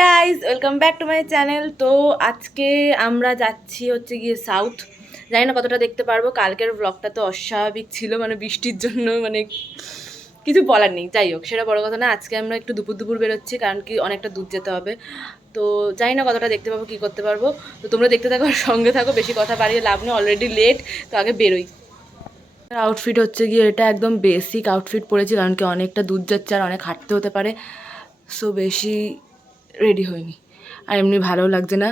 Guys, welcome back to my channel. তো আজকে আমরা যাচ্ছি হচ্ছে গিয়ে সাউথ। জানি না কতটা দেখতে পারবো। কালকের ব্লগটা তো অস্বাভাবিক ছিল, মানে বৃষ্টির জন্য মানে কিছু বলার নেই। যাই হোক, সেটা বড় কথা না। আজকে আমরা একটু দুপুর দুপুর বেরোচ্ছি, কারণ কি অনেকটা দূর যেতে হবে। তো জানি না কতটা দেখতে পাবো, কী করতে পারবো। তো তোমরা দেখতে থাকো আর সঙ্গে থাকো, বেশি কথা বাড়িয়ে লাভ নেই, অলরেডি লেট। তো আগে বেরোই। আউটফিট হচ্ছে গিয়ে এটা একদম বেসিক আউটফিট পরেছি, কারণ কি অনেকটা দূর যাচ্ছে আর অনেক হাঁটতে হতে পারে। সো বেশি রেডি হয়নি, আর এমনি ভালোও লাগছে না,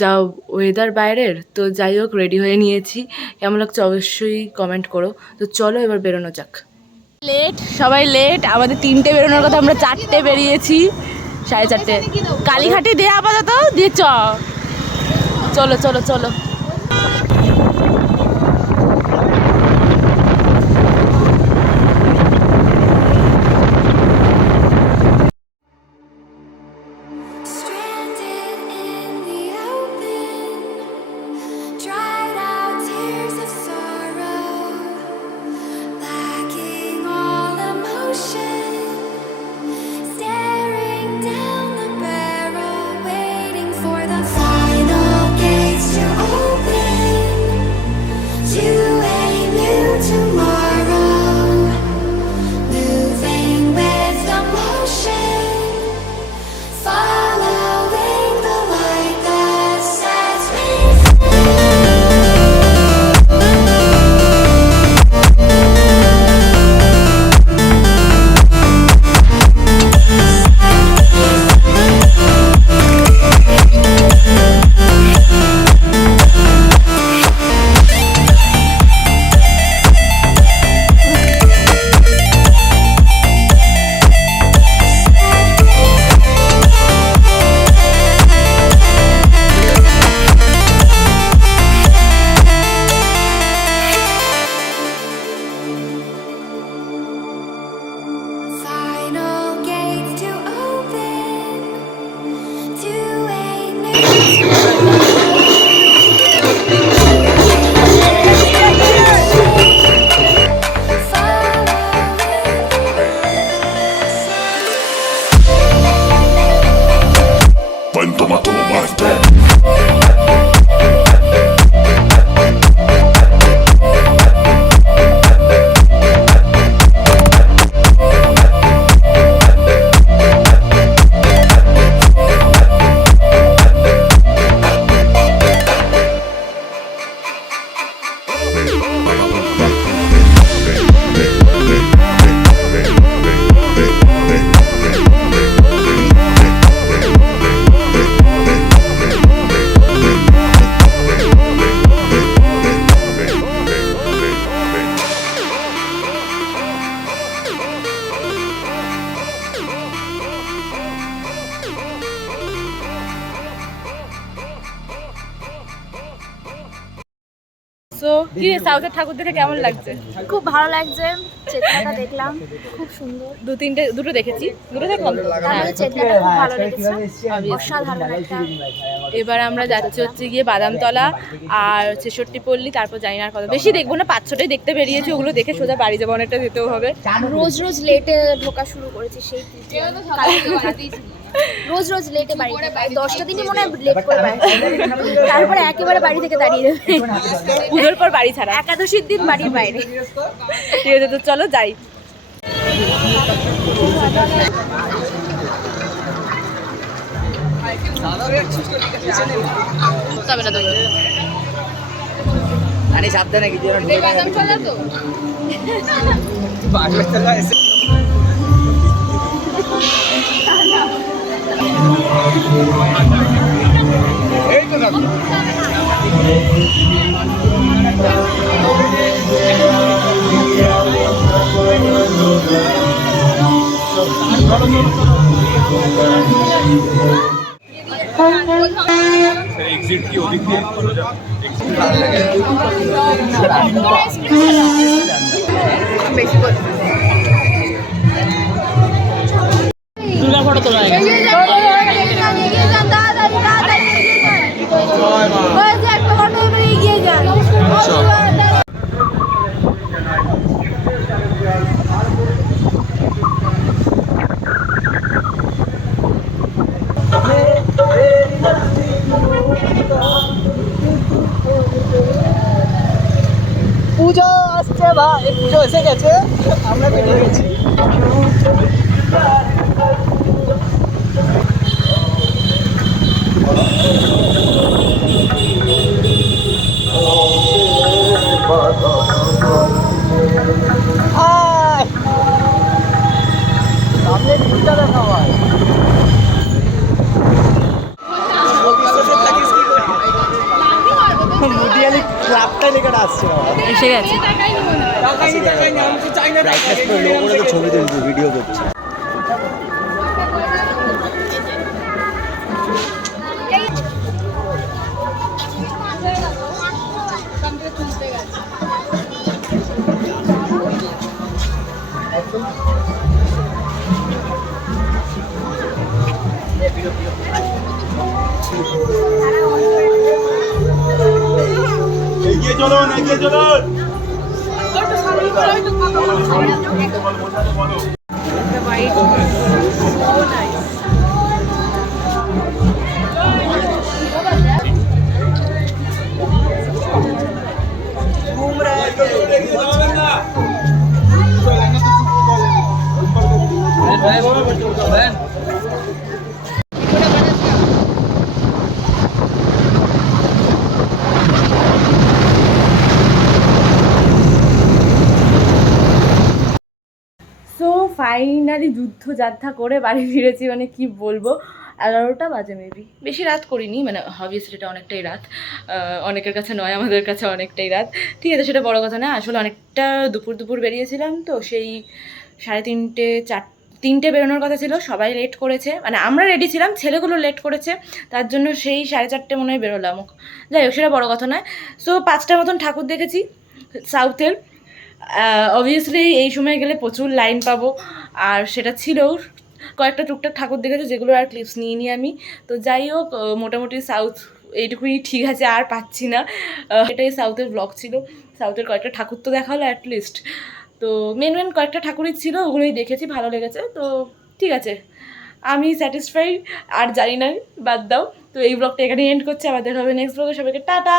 যা ওয়েদার বাইরের। তো যাই হোক, রেডি হয়ে নিয়েছি। কেমন লাগছে অবশ্যই কমেন্ট করো। তো চলো এবার বেরোনো যাক। লেট, সবাই লেট। আমাদের 3টে বেরোনোর কথা, আমরা 4টে বেরিয়েছি, 4:30। কালীঘাটে দিয়ে আপাতত দিয়ে চলো চলো চলো। Toma, toma más, সো কি সাউথের ঠাকুর দেখে কেমন লাগছে? খুব ভালো লাগছে। চেতনাটা দেখলাম, খুব সুন্দর। দুটো দেখেছি, দুটো দেখলাম। তাহলে চেতনাটা খুব ভালো লেগেছে, অসাধারণ একটা। এবার আমরা যাচ্ছি হচ্ছে গিয়ে বাদামতলা আর 66 পল্লী, তারপর জানি না আর কত বেশি দেখবো না, 5-6টাই দেখতে বেরিয়েছি। ওগুলো দেখে সোজা বাড়ি যাবো, অনেকটা যেতেও হবে। রোজ রোজ লেটে ঢোকা শুরু করেছি সেই রোজ রোজ লেটে বাড়ি, 10টা দিনই মনে হয় লেট করে বাড়ি, তারপরে একেবারে বাড়ি থেকে দাঁড়িয়ে যাবে। পুজোর পর বাড়ি ছাড়া, একাদশীর দিন বাড়ির বাইরে। ঠিক আছে, তো চলো যাই। সাবধানে কি এই তো एग्जिट की ओदिक দিয়ে চলে যাও বেশি করে দুলা ফটো তোলা হয় পুজো আসছে ভাই, পুজো এসে গেছে, আমরা বেরিয়ে গেছি। আয়, সামনে ভিউটা দেখা হয়। মুদিয়ালি ক্লাবটা লেগে আসছে এসে গেছে। ছবি তুলছি, ভিডিও করছি। এগিয়ে চলুন, এগিয়ে চলুন। সো ফাইনালি যুদ্ধ যাত্রা করে বাড়ি ফিরেছি, মানে কি বলবো, 11টা বাজে মেবি, বেশি রাত করিনি, মানে অবভিয়াসলি এটা অনেকটাই রাত, অনেকের কাছে নয়, আমাদের কাছে অনেকটাই রাত, ঠিক আছে সেটা বড় কথা না, আসলে অনেকটা দুপুর বেরিয়েছিলাম, তো সেই 3:30 3টে বেরোনোর কথা ছিল, সবাই লেট করেছে, মানে আমরা রেডি ছিলাম, ছেলেগুলো লেট করেছে, তার জন্য সেই 4:30 মনে হয় বেরোলাম, যাই হোক সেটা বড় কথা নয়। সো 5টা মতন ঠাকুর দেখেছি সাউথের, অবভিয়াসলি এই সময় গেলে প্রচুর লাইন পাবো, আর সেটা ছিলও, কয়েকটা টুকটাক ঠাকুর দেখেছে যেগুলো আর ক্লিপস নিইনি আমি, তো যাই হোক মোটামুটি সাউথ এইটুকুই ঠিক আছে, আর পাচ্ছি না, এটাই সাউথের ব্লগ ছিল, সাউথের কয়েকটা ঠাকুর তো দেখা হলো অ্যাটলিস্ট, তো মেন কয়েকটা ঠাকুরই ছিল, ওগুলোই দেখেছি, ভালো লেগেছে, তো ঠিক আছে আমি স্যাটিসফাইড, আর জানি না, বাদ দাও, তো এই ব্লগটা এখানে এন্ড করছে, আমাদের হবে নেক্সট ব্লগে, সবাইকে টাটা।